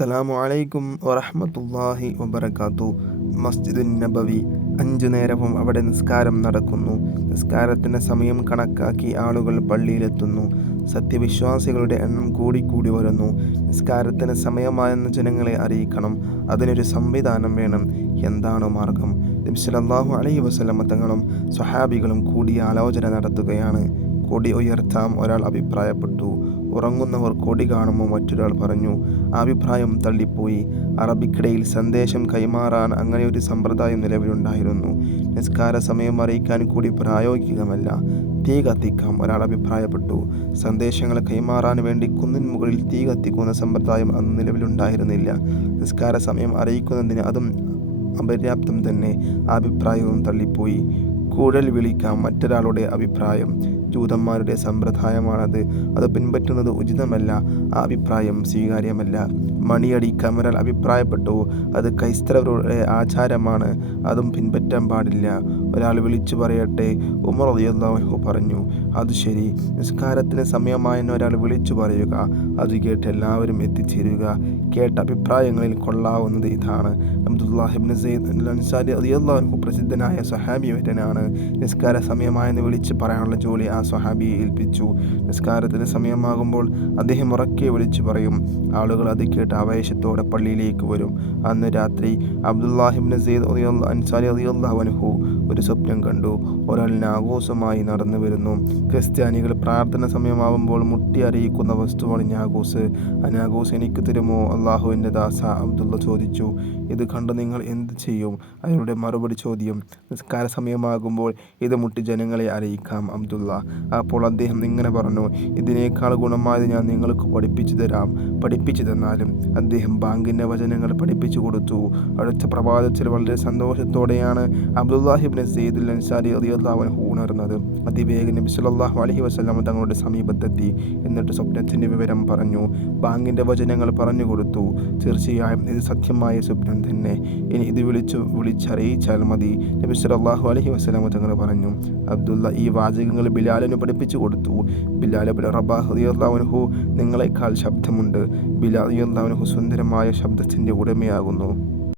അസ്സലാമു അലൈക്കും വറഹ്മത്തുള്ളാഹി വബറകാതുഹു. മസ്ജിദുൻ നബവി 5 നേരവും അവിടെ നിസ്കാരം നടക്കുന്നു. നിസ്കാരത്തിൻ്റെ സമയം കണക്കാക്കി ആളുകൾ പള്ളിയിലെത്തുന്നു. സത്യവിശ്വാസികളുടെ എണ്ണം കൂടിക്കൂടി വരുന്നു. നിസ്കാരത്തിന് സമയമായെന്ന് ജനങ്ങളെ അറിയിക്കണം. അതിനൊരു സംവിധാനം വേണം. എന്താണ് മാർഗം? നബി സല്ലല്ലാഹു അലൈഹി വസല്ലമ തങ്ങളും സ്വഹാബികളും കൂടിയാലോചന നടത്തുകയാണ്. കൊടി ഉയർത്താം ഒരാൾ അഭിപ്രായപ്പെട്ടു. ഉറങ്ങുന്നവർ കൊടി കാണുമ്പോൾ മറ്റൊരാൾ പറഞ്ഞു. ആ അഭിപ്രായം തള്ളിപ്പോയി. അറബിക്കിടയിൽ സന്ദേശം കൈമാറാൻ അങ്ങനെ ഒരു സമ്പ്രദായം നിലവിലുണ്ടായിരുന്നു. നിസ്കാര സമയം അറിയിക്കാൻ കൂടി പ്രായോഗികമല്ല. തീ കത്തിക്കാം ഒരാൾ അഭിപ്രായപ്പെട്ടു. സന്ദേശങ്ങൾ കൈമാറാൻ വേണ്ടി കുന്നിൻ മുകളിൽ തീ കത്തിക്കുന്ന സമ്പ്രദായം അന്ന് നിലവിലുണ്ടായിരുന്നില്ല. നിസ്കാര സമയം അറിയിക്കുന്നതിന് അതും അപര്യാപ്തം തന്നെ. ആ അഭിപ്രായവും തള്ളിപ്പോയി. കുഴൽ വിളിക്കാം മറ്റൊരാളുടെ അഭിപ്രായം. ജൂതന്മാരുടെ സമ്പ്രദായമാണത്. അത് പിൻപറ്റുന്നത് ഉചിതമല്ല. ആ അഭിപ്രായം സ്വീകാര്യമല്ല. മണിയടിക്കാം ഒരാൾ അഭിപ്രായപ്പെട്ടു. അത് ക്രൈസ്തവരുടെ ആചാരമാണ്. അതും പിൻപറ്റാൻ പാടില്ല. ഒരാൾ വിളിച്ചു പറയട്ടെ. ഉമർ റളിയല്ലാഹു അൻഹു പറഞ്ഞു, അത് ശരി. നിസ്കാരത്തിന് സമയമായെന്ന് ഒരാൾ വിളിച്ചു പറയുക. അത് കേട്ട് എല്ലാവരും എത്തിച്ചേരുക. കേട്ട അഭിപ്രായങ്ങളിൽ കൊള്ളാവുന്നത് ഇതാണ്. അബ്ദുല്ലാഹ് ഇബ്നു സയ്യിദ് അൽ അൻസാരി റളിയല്ലാഹു അൻഹു പ്രസിദ്ധനായ സ്വഹാബിവര്യനാണ്. നിസ്കാര സമയമായെന്ന് വിളിച്ച് പറയാനുള്ള ജോലി ആ സ്വഹാബിയെ ഏൽപ്പിച്ചു. നിസ്കാരത്തിന് സമയമാകുമ്പോൾ അദ്ദേഹം ഉറക്കെ വിളിച്ചു പറയും. ആളുകൾ അത് കേട്ട് ആവേശത്തോടെ പള്ളിയിലേക്ക് വരും. അന്ന് രാത്രി അബ്ദുല്ലാഹ് ഇബ്നു സയ്യിദ് അൻസാരി റളിയല്ലാഹു അൻഹു ഒരു സ്വപ്നം കണ്ടു. ഒരാൾ നാഗൂസുമായി നടന്നു വരുന്നു. ക്രിസ്ത്യാനികൾ പ്രാർത്ഥന സമയമാവുമ്പോൾ മുട്ടി അറിയിക്കുന്ന വസ്തുവാണ് നാഗൂസ്. ആ നാഗൂസ് എനിക്ക് തരുമോ അള്ളാഹുവിൻ്റെ ദാസ? അബ്ദുള്ള ചോദിച്ചു. ഇത് കണ്ട് നിങ്ങൾ എന്ത് ചെയ്യും? അയാളുടെ മറുപടി ചോദ്യം. നിസ്കാര സമയമാകുമ്പോൾ ഇത് മുട്ടി ജനങ്ങളെ അറിയിക്കാം അബ്ദുള്ള. അപ്പോൾ അദ്ദേഹം ഇങ്ങനെ പറഞ്ഞു, ഇതിനേക്കാൾ ഗുണമായത് ഞാൻ നിങ്ങൾക്ക് പഠിപ്പിച്ചു തന്നാലും. അദ്ദേഹം ബാങ്കിൻ്റെ വചനങ്ങൾ പഠിപ്പിച്ചു കൊടുത്തു. അടുത്ത പ്രഭാതത്തിൽ വളരെ സന്തോഷത്തോടെയാണ് അബ്ദുല്ലാഹി ഇബ്നു സയ്യിദ് അൽ അൻസാരി റളിയല്ലാഹു അൻഹു ഉണർന്നത്. അതിവേഗം നബി സല്ലല്ലാഹു അലൈഹി വസല്ലം തങ്ങളുടെ സമീപത്തെത്തി. എന്നിട്ട് സ്വപ്നത്തിൻ്റെ വിവരം പറഞ്ഞു. ബാങ്കിൻ്റെ വചനങ്ങൾ പറഞ്ഞു കൊടുത്തു. തീർച്ചയായും ഇത് സത്യമായ സ്വപ്നം തന്നെ. ഇനി ഇത് വിളിച്ചറിയിച്ചാൽ മതി. നബി സല്ലല്ലാഹു അലൈഹി വസല്ലം തങ്ങൾ പറഞ്ഞു. അബ്ദുള്ള ഈ വാചകങ്ങൾ ബിലാലിന് പഠിപ്പിച്ചു കൊടുത്തു. ബിലാൽ ഇബ്നു റബാഹ് റളിയല്ലാഹു അൻഹു നിങ്ങളെക്കാൾ ശബ്ദമുണ്ട്. ബിലാൽ റളിയല്ലാഹു അൻഹു സുന്ദരമായ ശബ്ദത്തിൻ്റെ ഉടമയാകുന്നു.